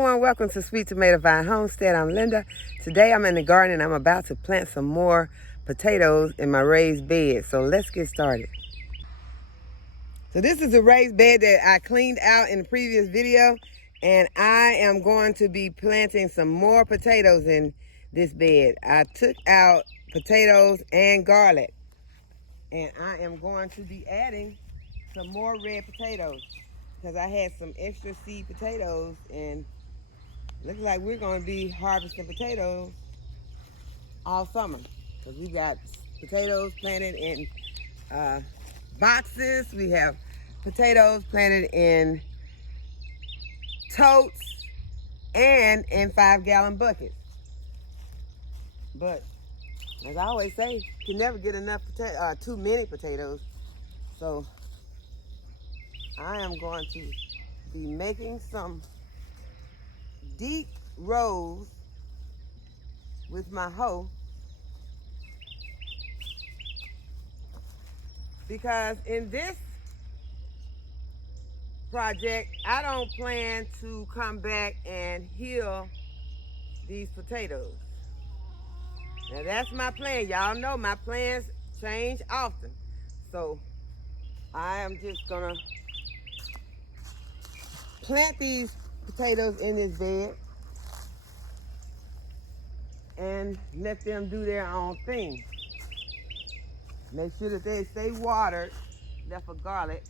everyone, welcome to Sweet Tomato Vine Homestead. I'm Linda. Today I'm in the garden and I'm about to plant some more potatoes in my raised bed. So let's get started. So this is a raised bed that I cleaned out in the previous video, and I am going to be planting some more potatoes in this bed. I took out potatoes and garlic, and I am going to be adding some more red potatoes because I had some extra seed potatoes, and looks like we're going to be harvesting potatoes all summer because we've got potatoes planted in boxes. We have potatoes planted in totes and in 5-gallon buckets. But as I always say, you can never get enough too many potatoes. So I am going to be making some deep rows with my hoe, because in this project I don't plan to come back and heal these potatoes. Now that's my plan. Y'all know my plans change often. So I am just gonna plant these potatoes in this bed and let them do their own thing. Make sure that they stay watered, left for garlic.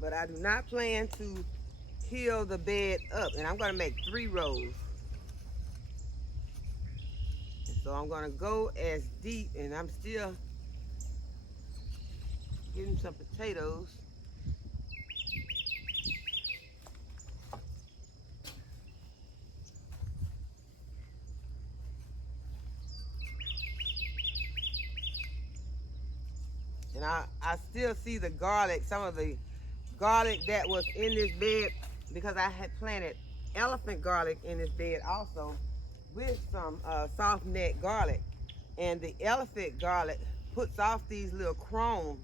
But I do not plan to heal the bed up, and I'm gonna make 3 rows. And so I'm gonna go as deep, and I'm still getting some potatoes. And I still see the garlic, some of the garlic that was in this bed, because I had planted elephant garlic in this bed also with some soft neck garlic. And the elephant garlic puts off these little crumbs.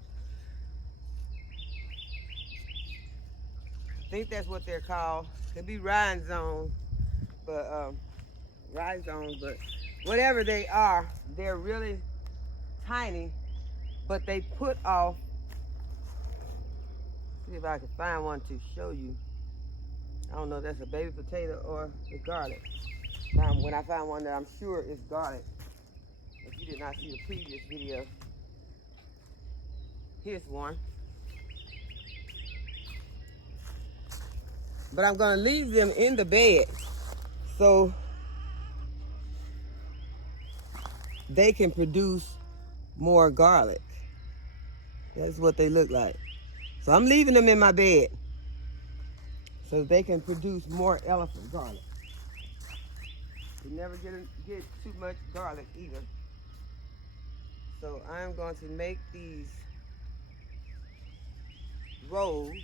I think that's what they're called. Could be rhizomes, but whatever they are, they're really tiny, but they put off. See if I can find one to show you. I don't know if that's a baby potato or the garlic. When I find one that I'm sure is garlic, if you did not see the previous video, here's one. But I'm gonna leave them in the bed so they can produce more garlic. That's what they look like. So I'm leaving them in my bed so they can produce more elephant garlic. You never get too much garlic either. So I'm going to make these rows.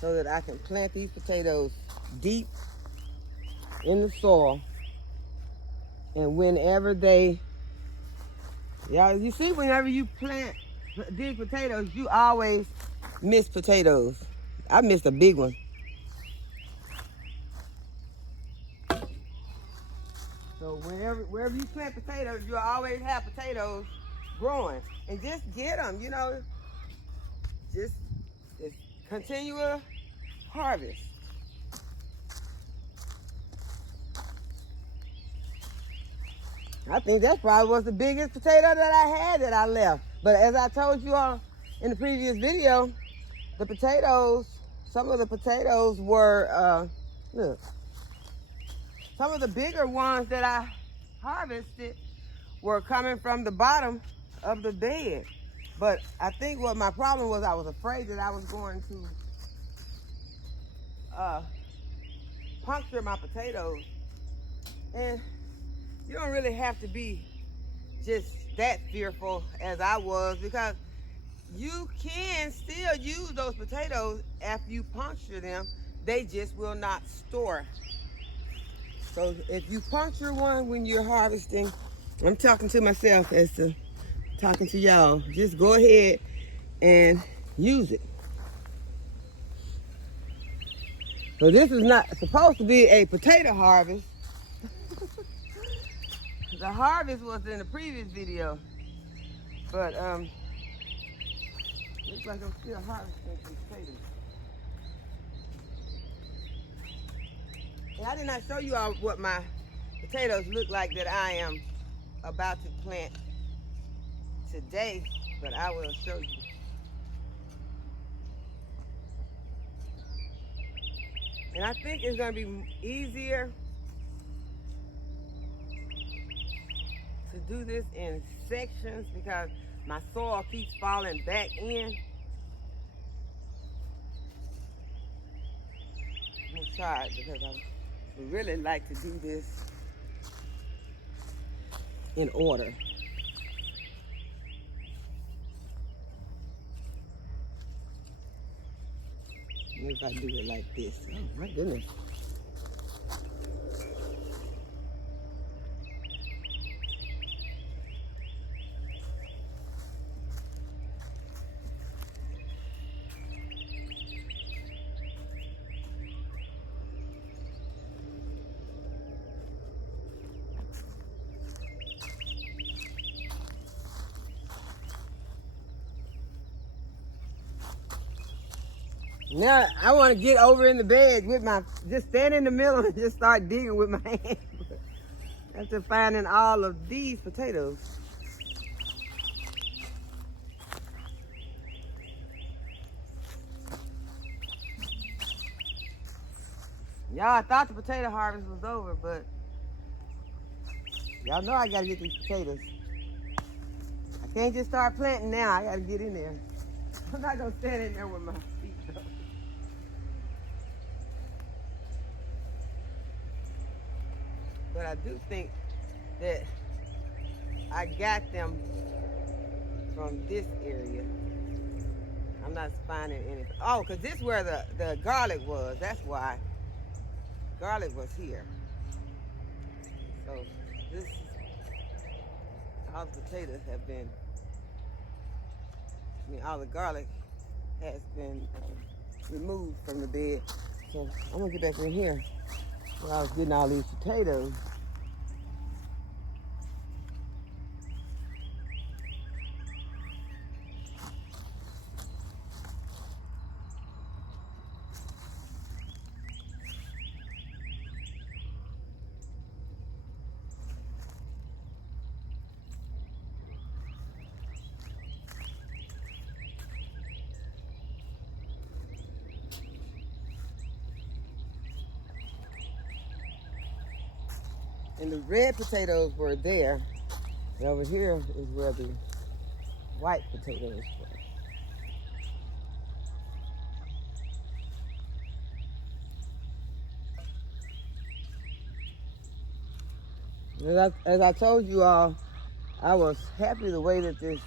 So that I can plant these potatoes deep in the soil. And whenever you see, whenever you plant these potatoes, you always miss potatoes. I missed a big one. So wherever you plant potatoes, you'll always have potatoes growing. And just get them, just continual harvest. I think that probably was the biggest potato that I had that I left. But as I told you all in the previous video, the potatoes, some of the potatoes were, look, some of the bigger ones that I harvested were coming from the bottom of the bed. But I think what my problem was, I was afraid that I was going to puncture my potatoes. And you don't really have to be just that fearful as I was, because you can still use those potatoes after you puncture them. They just will not store. So if you puncture one when you're harvesting, I'm talking to myself as to talking to y'all, just go ahead and use it. So this is not supposed to be a potato harvest. The harvest was in the previous video, but looks like I'm still harvesting some potatoes. And I did not show you all what my potatoes look like that I am about to plant today, but I will show you. And I think it's going to be easier to do this in sections because my soil keeps falling back in. I'm going to try it because I would really like to do this in order. Maybe if I do it like this. Oh my goodness. Now I want to get over in the bed with just stand in the middle and just start digging with my hands. After finding all of these potatoes. Y'all, I thought the potato harvest was over, but y'all know I gotta get these potatoes. I can't just start planting now. I gotta get in there. I'm not gonna stand in there with my feet up. But I do think that I got them from this area. I'm not finding anything. Oh, because this is where the garlic was. That's why. Garlic was here. So this, all the potatoes have been, all the garlic has been removed from the bed. So I'm gonna get back in here where I was getting all these potatoes. And the red potatoes were there. And over here is where the white potatoes were. As I told you all, I was happy the way that this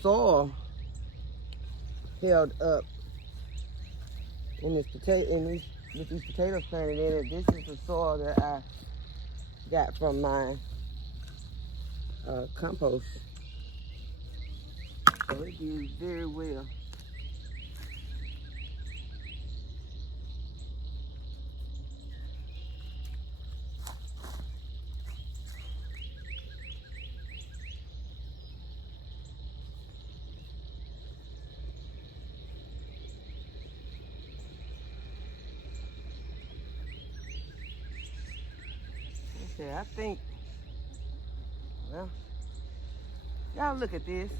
soil held up in this with these potatoes planted in it. This is the soil that I got from my compost. So it did very well. Okay, I think, well, y'all look at this.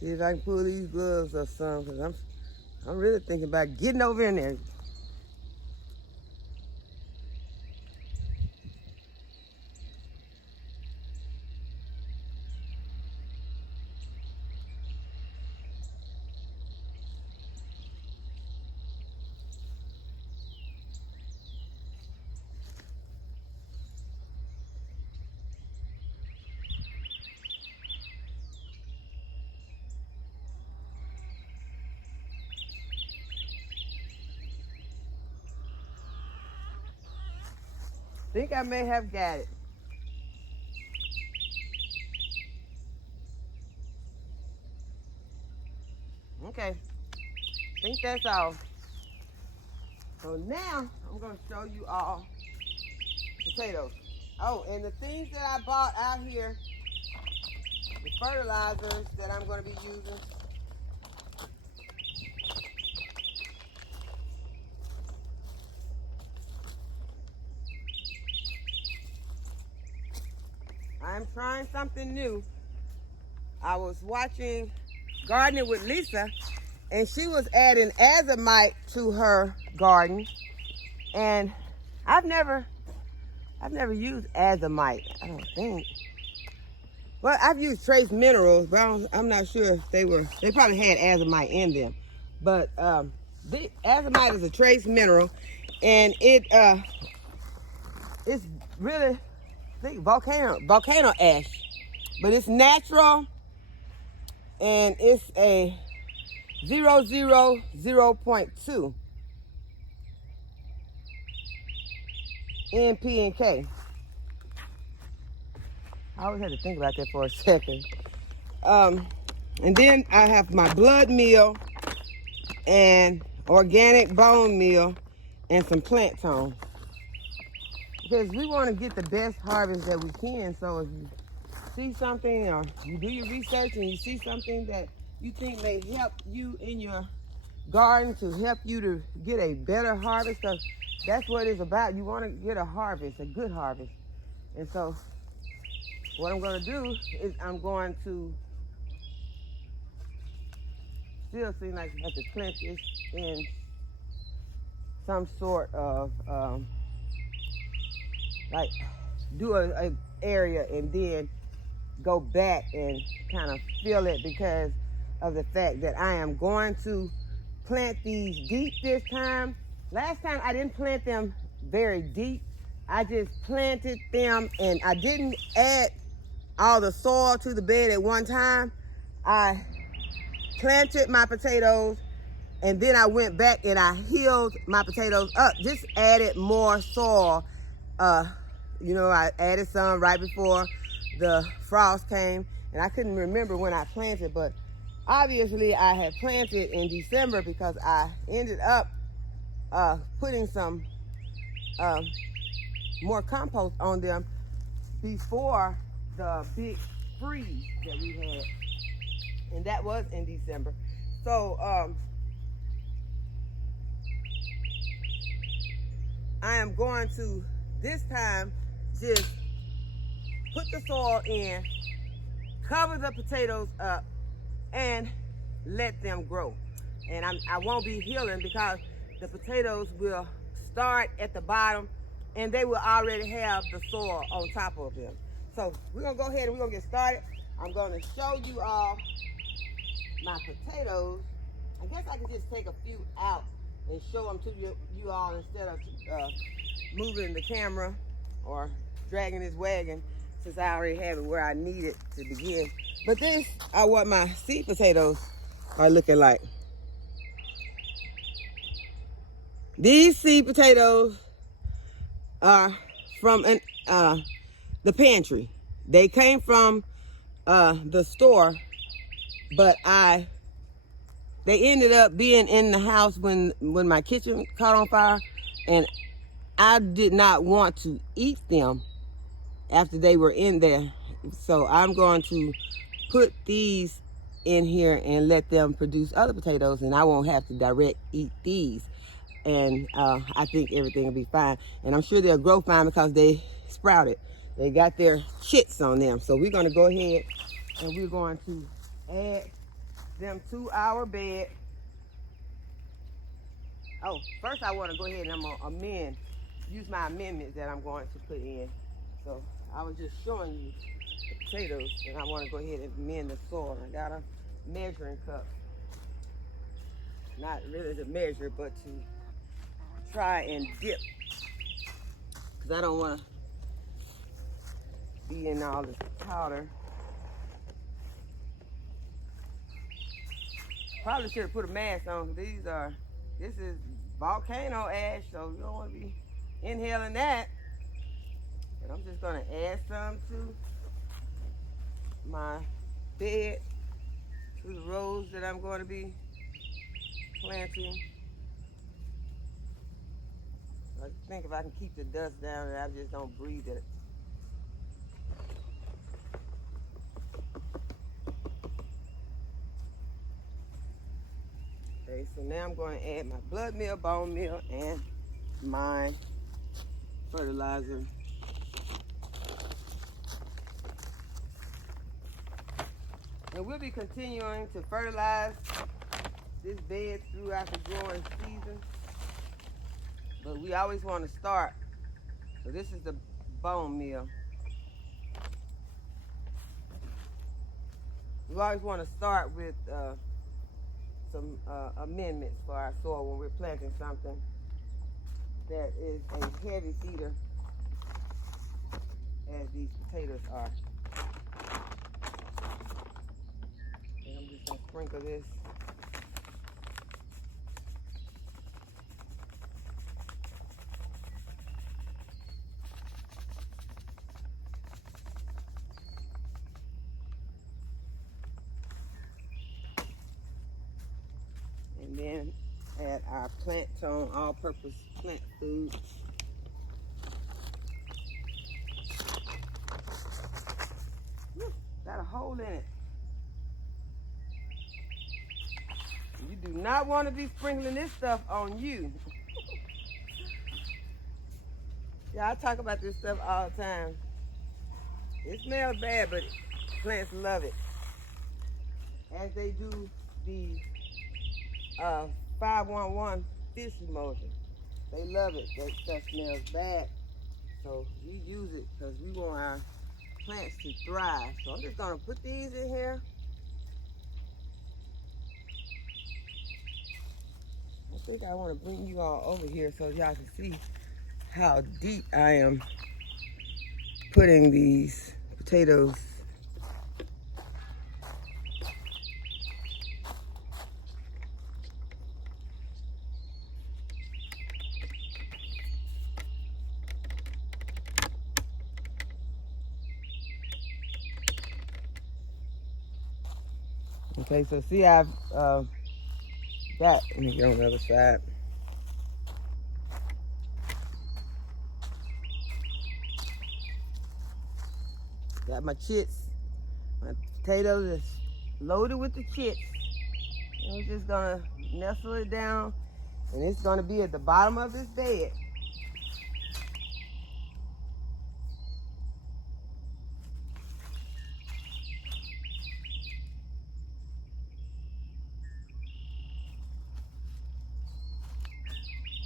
See if I can pull these gloves or something, because I'm really thinking about getting over in there. Think I may have got it. Okay, think that's all. So now I'm gonna show you all potatoes. Oh, and the things that I bought out here, the fertilizers that I'm gonna be using. I'm trying something new. I was watching Gardening with Lisa, and she was adding azomite to her garden. And I've never used azomite, I don't think. Well, I've used trace minerals, but I'm not sure if they probably had azomite in them. But the azomite is a trace mineral, and it's really, I think, volcano ash. But it's natural, and it's a 0.2 NP and K. I always had to think about that for a second. And then I have my blood meal and organic bone meal and some plant tone. Because we want to get the best harvest that we can. So if you see something, or you do your research and you see something that you think may help you in your garden to help you to get a better harvest, because that's what it's about. You want to get a harvest, a good harvest. And so what I'm going to do is I'm going to still seem like I have to clench this in some sort of like do a area and then go back and kind of fill it, because of the fact that I am going to plant these deep this time. Last time I didn't plant them very deep. I just planted them and I didn't add all the soil to the bed at one time. I planted my potatoes and then I went back and I healed my potatoes up, just added more soil. I added some right before the frost came, and I couldn't remember when I planted, but obviously I had planted in December because I ended up putting some more compost on them before the big freeze that we had, and that was in December. So I am going to this time just put the soil in, cover the potatoes up, and let them grow. And I won't be healing because the potatoes will start at the bottom and they will already have the soil on top of them. So we're gonna go ahead and we're gonna get started. I'm gonna show you all my potatoes. I guess I can just take a few out and show them to you all instead of moving the camera or dragging this wagon, since I already have it where I need it to begin. But these are what my seed potatoes are looking like. These seed potatoes are from the pantry. They came from the store, but they ended up being in the house when my kitchen caught on fire, and I did not want to eat them after they were in there. So I'm going to put these in here and let them produce other potatoes, and I won't have to direct eat these. And I think everything will be fine. And I'm sure they'll grow fine because they sprouted. They got their chits on them. So we're going to go ahead and we're going to add them to our bed. Oh, first I want to go ahead and I'm going to use my amendments that I'm going to put in. So I was just showing you the potatoes, and I want to go ahead and amend the soil. I got a measuring cup. Not really to measure, but to try and dip, because I don't want to be in all this powder. Probably should have put a mask on. This is volcano ash, so you don't want to be inhaling that. And I'm just gonna add some to my bed, to the rows that I'm going to be planting. I think if I can keep the dust down and I just don't breathe it. Okay, so now I'm going to add my blood meal, bone meal, and my fertilizer. And we'll be continuing to fertilize this bed throughout the growing season. But we always want to start. So this is the bone meal. We always want to start with some amendments for our soil when we're planting something that is a heavy feeder, as these potatoes are. And I'm just going to sprinkle this. And then add our plant tone, all-purpose plant food. Got a hole in it. You do not want to be sprinkling this stuff on you. Yeah, I talk about this stuff all the time. It smells bad, but plants love it. As they do the 511 fish emoji. They love it. That stuff smells bad. So we use it because we want our plants to thrive. So I'm just going to put these in here. I think I want to bring you all over here so y'all can see how deep I am putting these potatoes. Okay, so see I've got, let me get on the other side. Got my chits. My potatoes is loaded with the chits. And we're just gonna nestle it down, and it's gonna be at the bottom of this bed.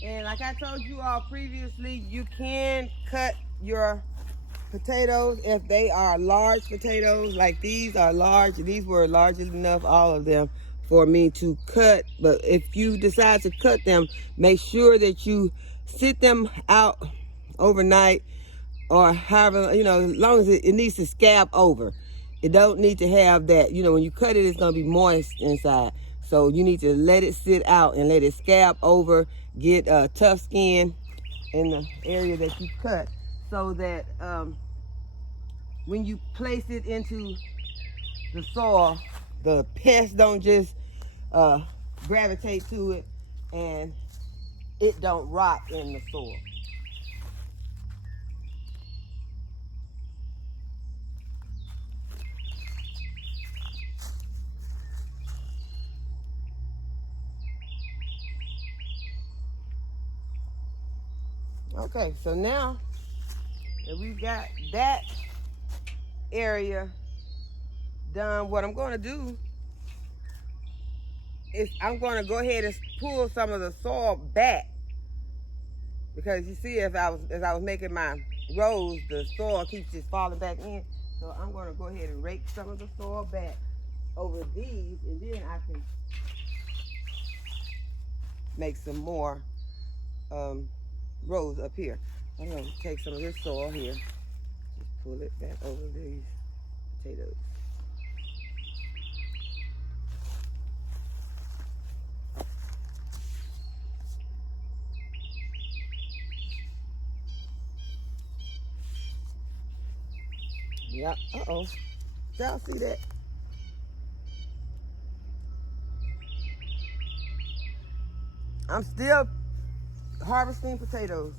And like I told you all previously, you can cut your potatoes if they are large potatoes. Like these are large. These were large enough, all of them, for me to cut. But if you decide to cut them, make sure that you sit them out overnight, or however, as long as it needs to scab over. It don't need to have that, when you cut it, it's going to be moist inside. So you need to let it sit out and let it scab over, get tough skin in the area that you cut, so that when you place it into the soil, the pests don't just gravitate to it and it don't rot in the soil. Okay, so now that we've got that area done, what I'm going to do is I'm going to go ahead and pull some of the soil back, because you see, as I was making my rows, the soil keeps just falling back in. So I'm going to go ahead and rake some of the soil back over these, and then I can make some more rows up here. I'm going to take some of this soil here, just pull it back over these potatoes. Yep. Uh-oh. Y'all see that? I'm still harvesting potatoes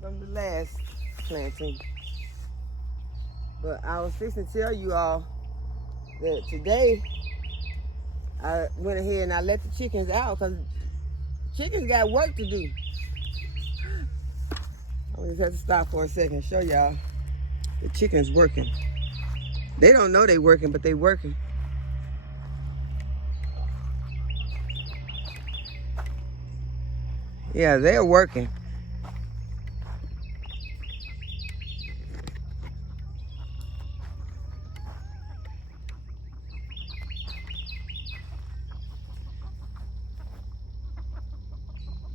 from the last planting. But I was fixing to tell you all that today I went ahead and I let the chickens out because chickens got work to do. I just have to stop for a second and show y'all the chickens working. They don't know they working, but they working. Yeah, they're working.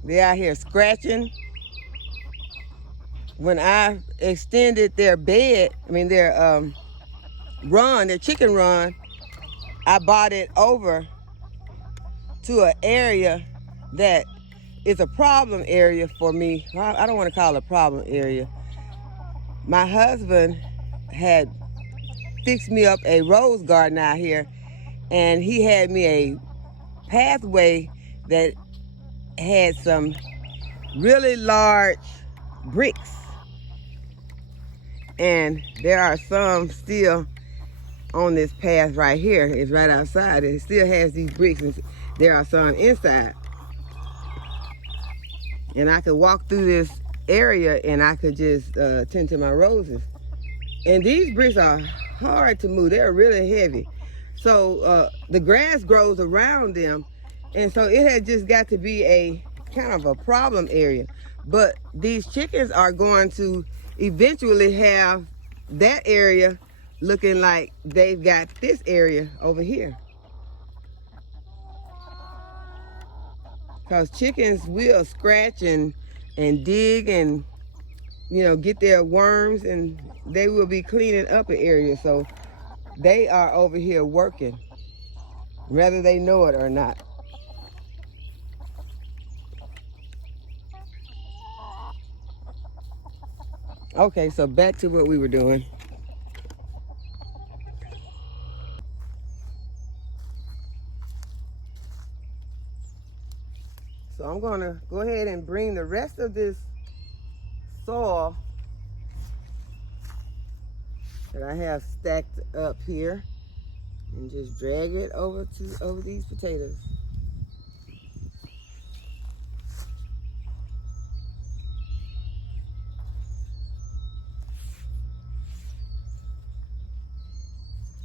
They out here scratching. When I extended their bed, their run, their chicken run, I bought it over to an area that is a problem area for me. I don't want to call it a problem area. My husband had fixed me up a rose garden out here, and he had me a pathway that had some really large bricks. And there are some still on this path right here. It's right outside. It still has these bricks, and there are some inside. And I could walk through this area and I could just tend to my roses. And these bricks are hard to move. They're really heavy. So the grass grows around them. And so it had just got to be a kind of a problem area. But these chickens are going to eventually have that area looking like they've got this area over here. Because chickens will scratch and dig and, get their worms, and they will be cleaning up an area. So they are over here working, whether they know it or not. Okay, so back to what we were doing. So I'm gonna go ahead and bring the rest of this soil that I have stacked up here and just drag it over these potatoes.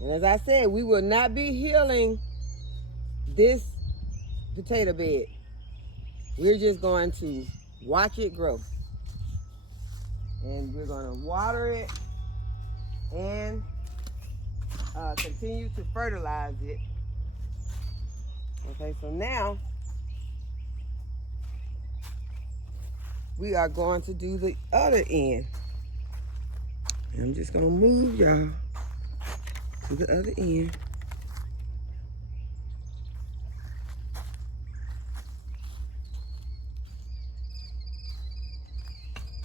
And as I said, we will not be healing this potato bed. We're just going to watch it grow. And we're going to water it and continue to fertilize it. Okay, so now we are going to do the other end. And I'm just going to move y'all to the other end.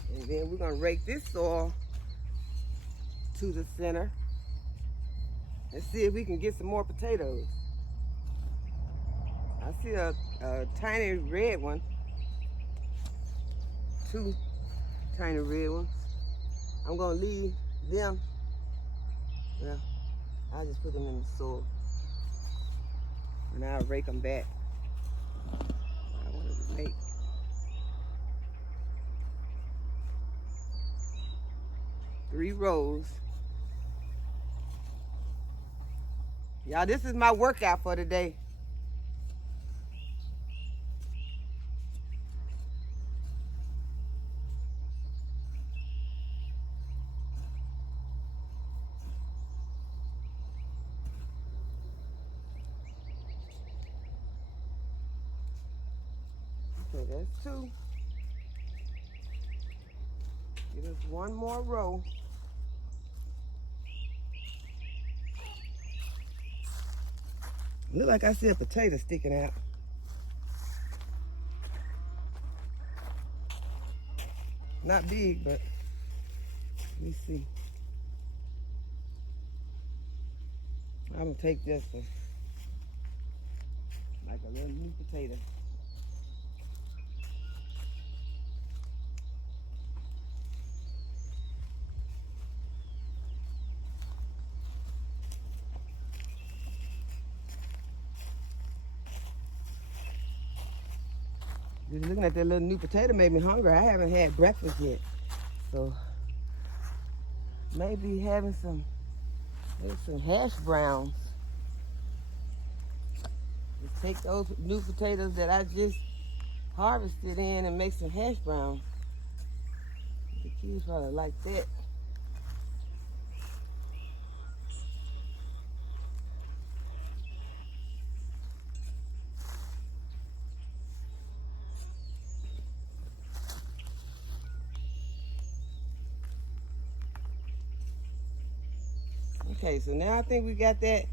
And then we're going to rake this soil to the center and see if we can get some more potatoes. I see a tiny red one. 2 tiny red ones. I'm going to leave them. Well, I'll just put them in the soil. And I'll rake them back. I wanted to make. Three rows. Y'all, this is my workout for today. Okay, that's 2. Give us 1 more row. Look like I see a potato sticking out. Not big, but let me see. I'm gonna take this one, like a little new potato. Just looking at that little new potato made me hungry. I haven't had breakfast yet, so maybe having some hash browns. Just take those new potatoes that I just harvested in and make some hash browns. The kids probably like that. Okay, so now I think we got that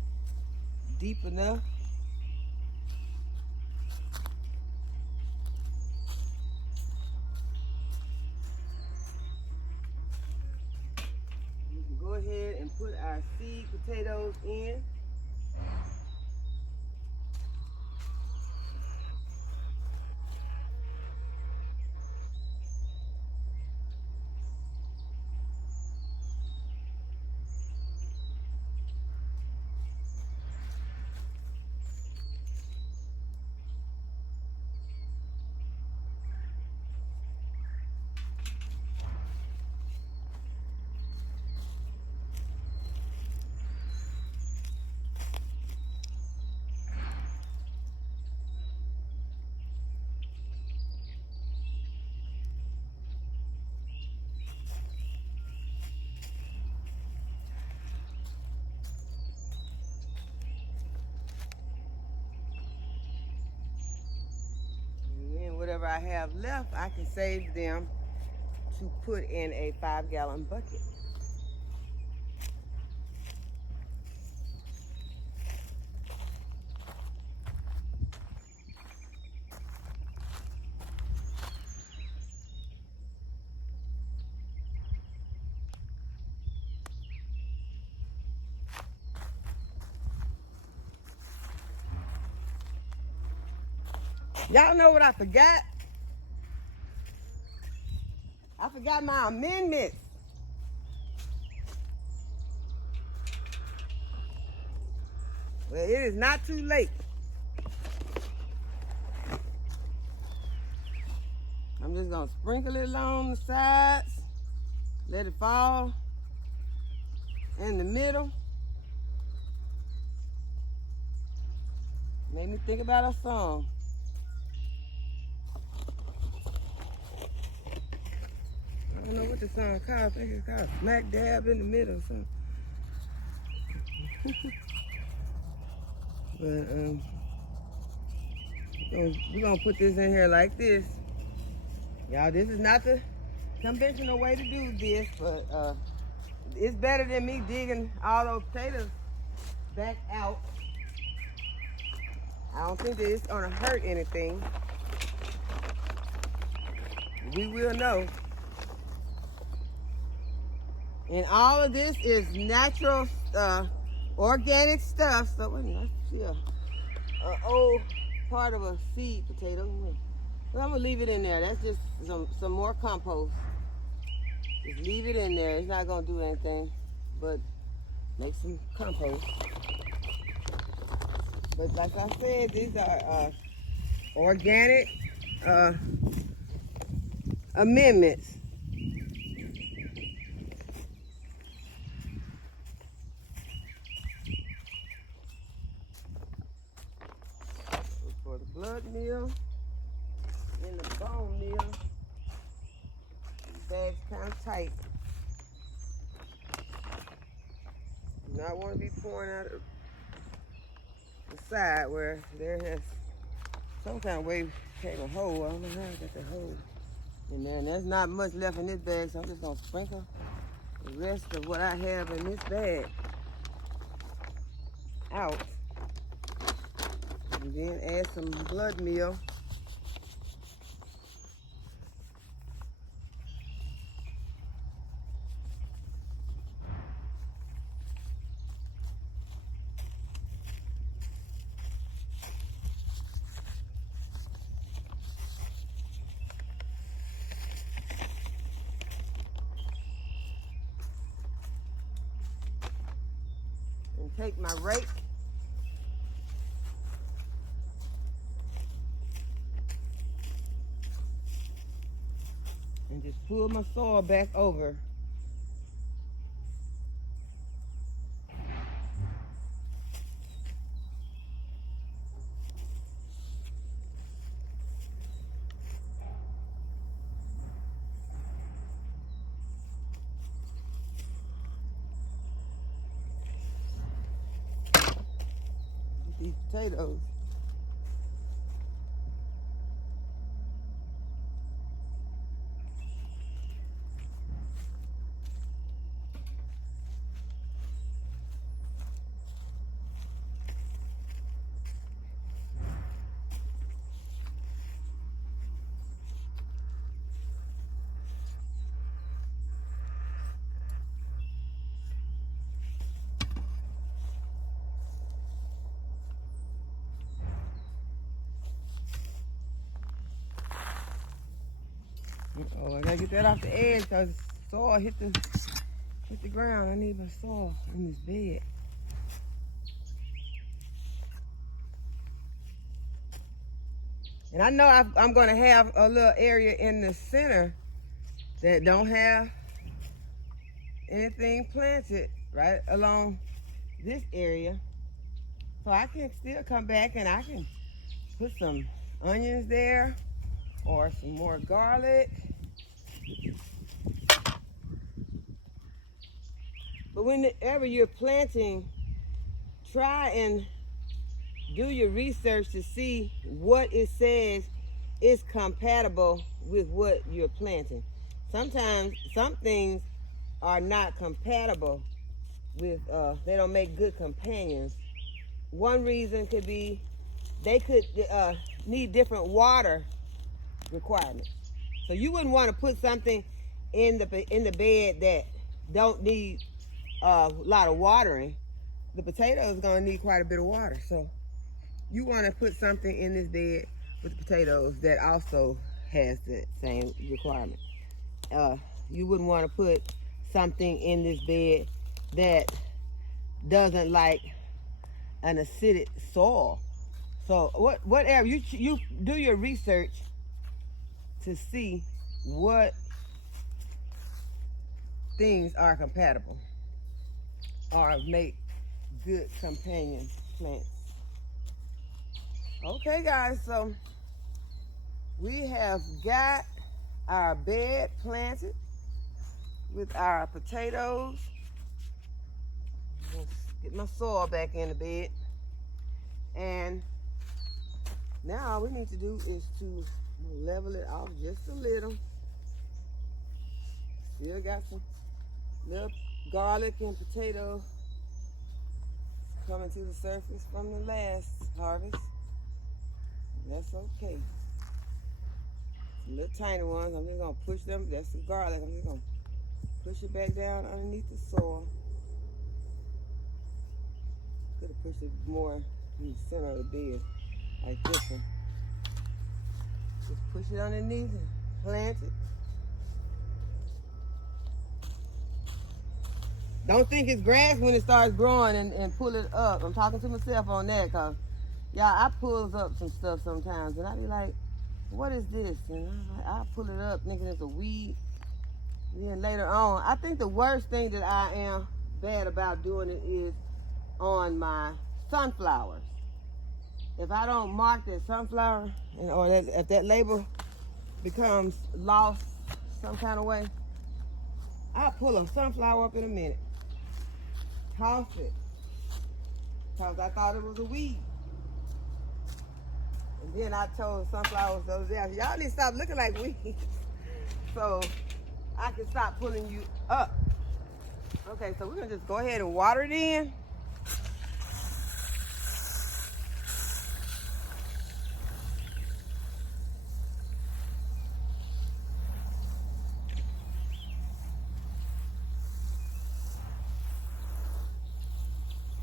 deep enough. We can go ahead and put our seed potatoes in. Whatever I have left, I can save them to put in a 5-gallon bucket. Y'all know what I forgot? I forgot my amendments. Well, it is not too late. I'm just gonna sprinkle it along the sides, let it fall in the middle. Made me think about a song. I don't know what the song called. I think it's called Smack Dab in the Middle or something. But we're gonna put this in here like this. Y'all, this is not the conventional way to do this, but it's better than me digging all those potatoes back out. I don't think that it's gonna hurt anything. We will know. And all of this is natural, organic stuff. So wait a minute, I see an old part of a seed potato. Well, I'm gonna leave it in there. That's just some more compost. Just leave it in there. It's not gonna do anything, but make some compost. But like I said, these are organic amendments. For the blood meal and the bone meal, the bag's kind of tight. Do not want to be pouring out of the side where there has some kind of way came a hole. I don't know how I got the hole in there. And there's not much left in this bag, so I'm just going to sprinkle the rest of what I have in this bag out. And then add some blood meal. take my rake and just pull my soil back over. These potatoes. Oh, I gotta get that off the edge because soil hit the ground. I need my soil in this bed. And I know I'm gonna have a little area in the center that don't have anything planted right along this area. So I can still come back and I can put some onions there or some more garlic. But whenever you're planting, try and do your research to see what it says is compatible with what you're planting. Sometimes some things are not compatible with, they don't make good companions. One reason could be they could need different water requirements. So you wouldn't want to put something in the bed that don't need a lot of watering. The potato is going to need quite a bit of water. So you want to put something in this bed with the potatoes that also has the same requirement. You wouldn't want to put something in this bed that doesn't like an acidic soil. So whatever, you do your research to see what things are compatible or make good companion plants. Okay guys, so we have got our bed planted with our potatoes. Let's get my soil back in the bed. And now all we need to do is to level it off just a little. Still got some little garlic and potato coming to the surface from the last harvest. That's okay. Some little tiny ones, I'm just gonna push them. That's the garlic. I'm just gonna push it back down underneath the soil. Could have pushed it more in the center of the bed, like this one. Just push it underneath and plant it. Don't think it's grass when it starts growing and pull it up. I'm talking to myself on that because, yeah, I pulls up some stuff sometimes and I be like, what is this? And I pull it up thinking it's a weed. And then later on, I think the worst thing that I am bad about doing it is on my sunflowers. If I don't mark that sunflower, or if that label becomes lost some kind of way, I'll pull a sunflower up in a minute. Toss it. Because I thought it was a weed. And then I told sunflowers the other day, y'all need to stop looking like weeds. So I can stop pulling you up. Okay, so we're going to just go ahead and water it in.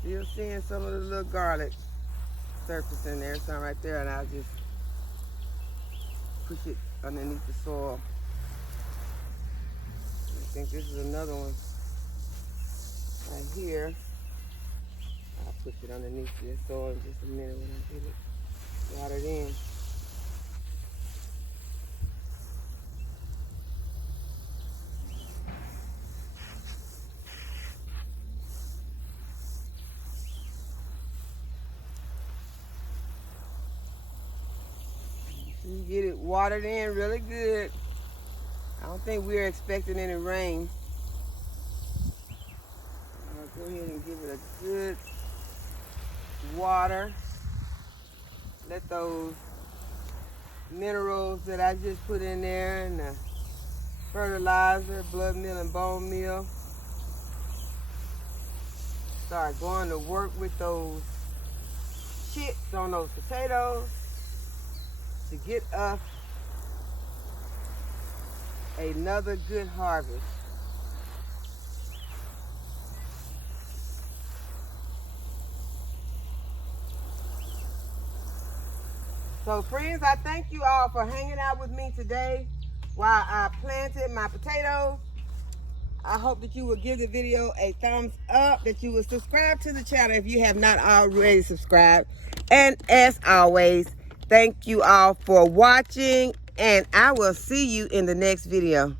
Still seeing some of the little garlic surface in there, some right there, and I'll just push it underneath the soil. I think this is another one right here. push it underneath this soil in just a minute when I get it watered in. You get it watered in really good. I don't think we're expecting any rain. I'll go ahead and give it a good water. Let those minerals that I just put in there and the fertilizer, blood meal and bone meal, start going to work with those chips on those potatoes to get us another good harvest. So friends, I thank you all for hanging out with me today while I planted my potatoes. I hope that you will give the video a thumbs up, that you will subscribe to the channel if you have not already subscribed. And as always, thank you all for watching, and I will see you in the next video.